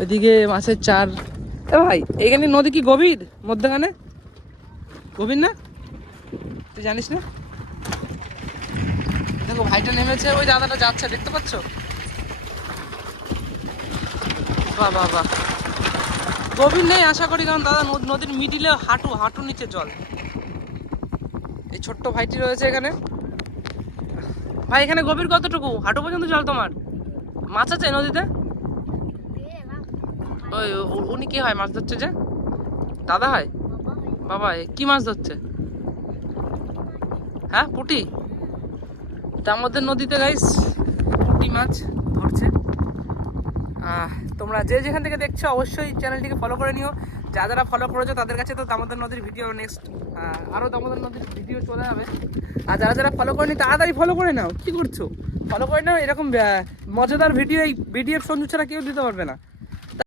ওইদিকে মাছের চার। এ ভাই এখানে নদী কি গভীর? মধ্যখানে গভীর না? তুই জানিস না? দেখো ভাইটা নেমেছে, ওই দাদাটা যাচ্ছে, দেখতে পাচ্ছ? বাহ বাহ বাহ, গভীর নেই আশা করি, কারণ দাদা নদীর মিডিলে হাঁটু হাঁটু নিচে জল। এই ছোট্ট ভাইটি রয়েছে এখানে। ভাই এখানে গভীর কতটুকু? হাঁটু পর্যন্ত জল তোমার? মাছ আছে নদীতে? ওই উনি কি হয় মাছ ধরছে যে? দাদা হয়? বাবা কি মাছ ধরছে? হ্যাঁ পুঁটি? তার মধ্যে নদীতে গাইস পুঁটি মাছ ধরছে। তোমরা যে যেখান থেকে দেখছো অবশ্যই চ্যানেলটিকে ফলো করে নিও। যারা ফলো করেছো তাদের কাছে তো দামোদর নদীর ভিডিও নেক্সট আরও দামোদর নদীর ভিডিও চলে যাবে। আর যারা ফলো করেনি তাড়াতাড়ি ফলো করে নাও। কি করছো? ফলো করে নাও, এরকম মজাদার ভিডিও এই ভিডিও সঞ্জু ছাড়া কেউ দিতে পারবে না।